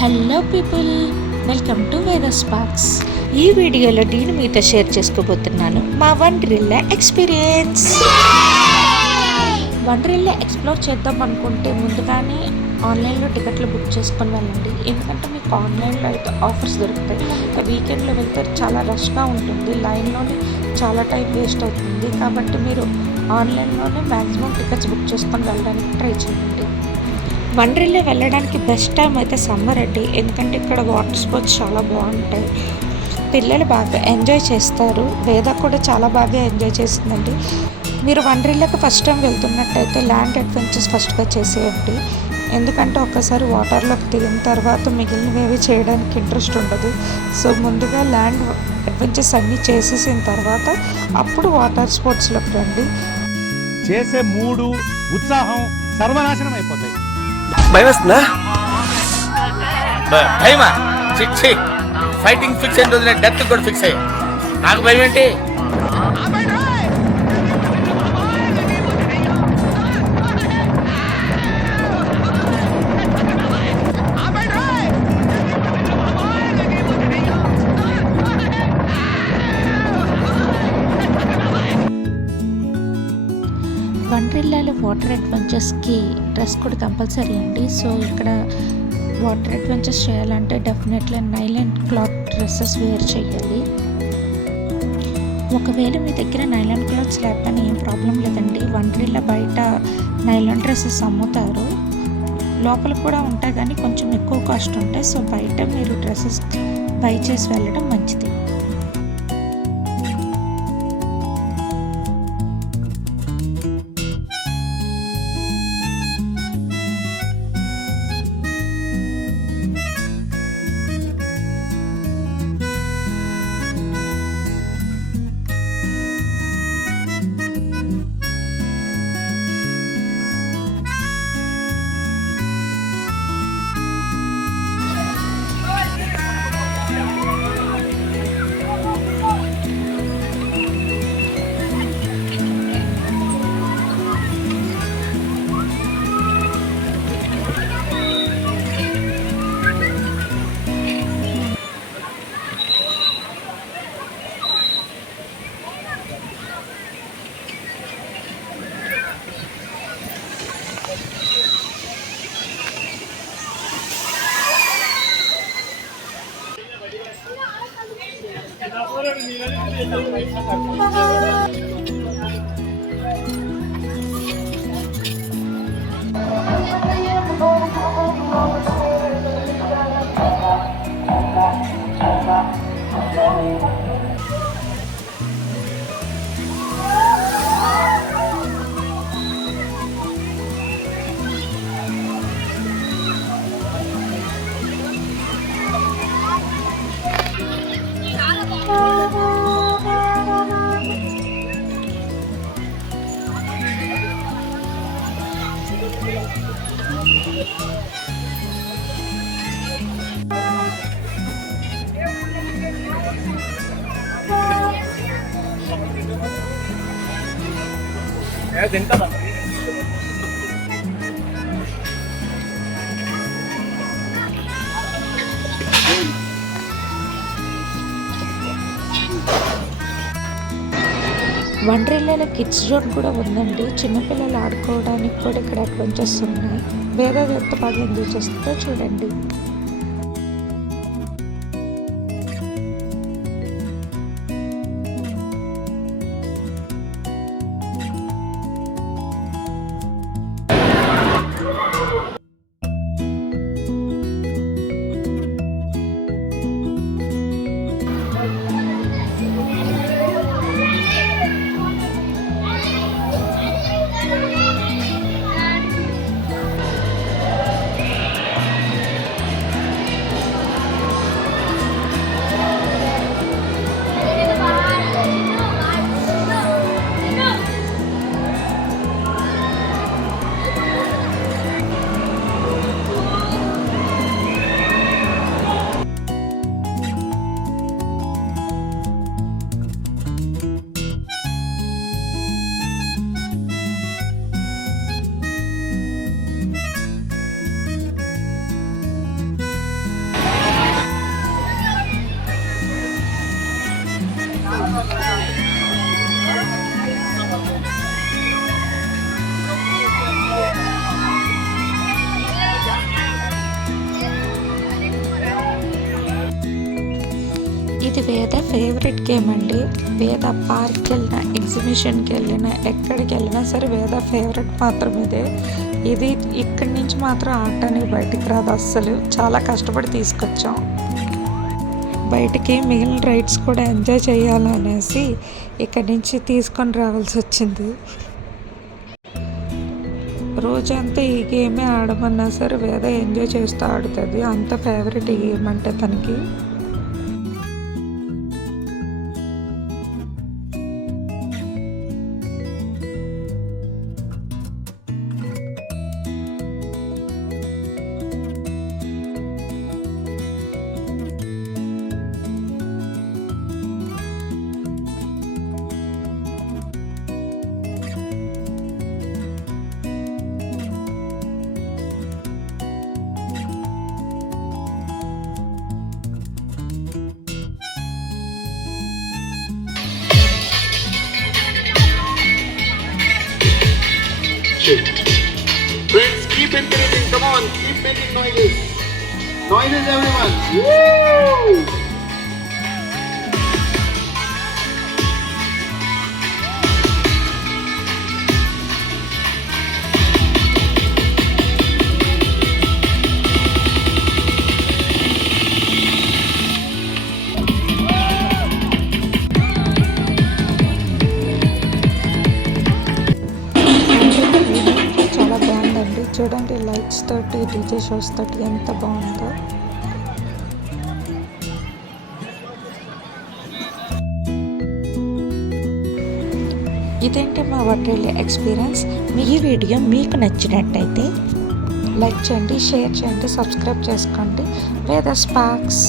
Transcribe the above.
Hello people, welcome to వేద sparks. ఈ వీడియోలో నేను మీతో షేర్ చేసుకోబోతున్నాను మా వండర్లా ఎక్స్పీరియన్స్. వండర్లా ఎక్స్ప్లోర్ చేద్దాం అనుకుంటే ముందుగానే ఆన్లైన్లో టికెట్లు బుక్ చేసుకొని వెళ్ళండి. ఎందుకంటే మీకు ఆన్లైన్లో అయితే ఆఫర్స్ దొరుకుతాయి. వీకెండ్లో వెళ్తే చాలా రష్గా ఉంటుంది, లైన్లోనే చాలా టైం వేస్ట్ అవుతుంది. కాబట్టి మీరు ఆన్లైన్లోనే మ్యాక్సిమం టికెట్స్ బుక్ చేసుకొని వెళ్ళడానికి ట్రై చేయండి. వండర్లా వెళ్ళడానికి బెస్ట్ టైం అయితే సమ్మర్ అండి. ఎందుకంటే ఇక్కడ వాటర్ స్పోర్ట్స్ చాలా బాగుంటాయి, పిల్లలు బాగా ఎంజాయ్ చేస్తారు. వేద కూడా చాలా బాగా ఎంజాయ్ చేసిందండి. మీరు వండర్లాకి ఫస్ట్ టైం వెళ్తున్నట్టయితే ల్యాండ్ అడ్వెంచర్స్ ఫస్ట్గా చేసేయండి. ఎందుకంటే ఒక్కసారి వాటర్లోకి దిగిన తర్వాత మిగిలినవి చేయడానికి ఇంట్రెస్ట్ ఉండదు. సో ముందుగా ల్యాండ్ అడ్వెంచర్స్ అన్నీ చేసేసిన తర్వాత అప్పుడు వాటర్ స్పోర్ట్స్లోకి రండి. చేసే మూడు ఉత్సాహం సర్వనాశనం అయిపోతాయి. భయమేస్తుందా? భయమా? చిచ్చి, ఫైటింగ్ ఫిక్స్ అయిన రోజున డెత్ కూడా ఫిక్స్ అయ్యా. నాకు భయం ఏంటి? వండర్లాలో వాటర్ అడ్వెంచర్స్కి డ్రెస్ కూడా కంపల్సరీ అండి. సో ఇక్కడ వాటర్ అడ్వెంచర్స్ చేయాలంటే definitely nylon cloth dresses wear చేయాలి. ఒకవేళ మీ దగ్గర నైలాన్ క్లాత్స్ లేకపోయినా ఏం ప్రాబ్లం లేదండి. వండర్లా బయట నైలాన్ డ్రెస్సెస్ అమ్ముతారు, లోపల కూడా ఉంటాయి కానీ కొంచెం ఎక్కువ కాస్ట్ ఉంటాయి. సో బయట మీరు డ్రెస్సెస్ బై చేసి వెళ్ళడం మంచిది. తింటారా? వండర్లాలో కిడ్స్ జోన్ కూడా ఉందండి. చిన్నపిల్లలు ఆడుకోవడానికి కూడా ఇక్కడ అడ్వెంచర్స్ ఉన్నాయి. వేరే ఎంత బాగా ఎంజాయ్ చేస్తుందో చూడండి. ఇది వేద ఫేవరెట్ గేమ్ అండి. వేద పార్క్కి వెళ్ళినా, ఎగ్జిబిషన్కి వెళ్ళినా, ఎక్కడికి వెళ్ళినా సరే వేద ఫేవరెట్ మాత్రం ఇదే. ఇది ఇక్కడి నుంచి మాత్రం ఆడటానికి బయటికి రాదు అస్సలు. చాలా కష్టపడి తీసుకొచ్చాం బయటికి. మిగిలిన రైడ్స్ కూడా ఎంజాయ్ చేయాలనేసి ఇక్కడి నుంచి తీసుకొని రావాల్సి వచ్చింది. రోజంతా ఈ గేమే ఆడమన్నా సరే వేద ఎంజాయ్ చేస్తూ ఆడుతుంది. అంత ఫేవరెట్ ఈ గేమ్ అంటే తనకి. Friends, keep encouraging. Come on, keep making noises. Noises, everyone. Woo! చాలా బాగుందండి. చూడండి లైట్స్ తోటి, డీజే షోస్ తోటి ఎంత బాగుందో. ఇదేంటి మా వండర్లా ఎక్స్పీరియన్స్. ఈ వీడియో మీకు నచ్చినట్టయితే లైక్ చేయండి, షేర్ చేయండి, సబ్స్క్రైబ్ చేసుకోండి. వేద స్పార్క్స్.